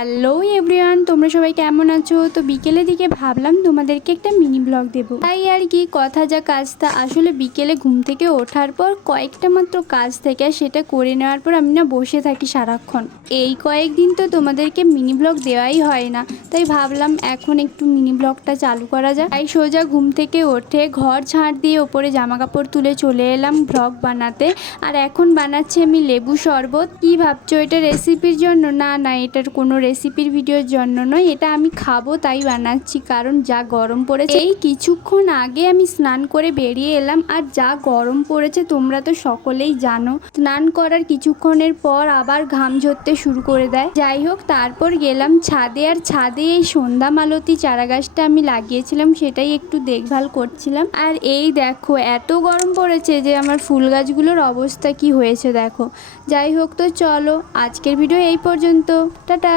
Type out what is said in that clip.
Hello everyone, তোমরা সবাই কেমন আছো? তো বিকেলের দিকে ভাবলাম তোমাদেরকে একটা মিনি ব্লগ দেবো, তাই আর কি। কথা যা কাজ তা, আসলে বিকেলে ঘুম থেকে ওঠার পর কয়েকটা মাত্র কাজ থেকে সেটা করে নেওয়ার পর আমি না বসে থাকি সারাক্ষণ। এই কয়েকদিন তো তোমাদেরকে মিনি ব্লগ দেওয়াই হয় না, তাই ভাবলাম এখন একটু মিনি ব্লগটা চালু করা যায়। তাই সোজা ঘুম থেকে উঠে ঘর ঝাড় দিয়ে ওপরে জামা কাপড় তুলে চলে এলাম ব্লগ বানাতে। আর এখন বানাচ্ছি আমি লেবু শরবত। কি ভাবছো, এটা রেসিপির জন্য? না না, এটার কোনো রেসিপির ভিডিওর জন্য নয়, এটা আমি খাবো তাই বানাচ্ছি। কারণ যা গরম পড়েছে, এই কিছুক্ষণ আগে আমি স্নান করে বেরিয়ে এলাম, আর যা গরম পড়েছে তোমরা তো সকলেই জানো। স্নান করার কিছুক্ষণের পর আবার ঘাম ঝরতে শুরু করে দেয়। যাই হোক, তারপর গেলাম ছাদে, আর ছাদে এই সন্ধ্যা মালতী চারা গাছটা আমি লাগিয়েছিলাম, সেটাই একটু দেখভাল করছিলাম। আর এই দেখো, এত গরম পড়েছে যে আমার ফুল গাছগুলোর অবস্থা কি হয়েছে দেখো। যাই হোক, তো চলো আজকের ভিডিও এই পর্যন্ত, টাটা।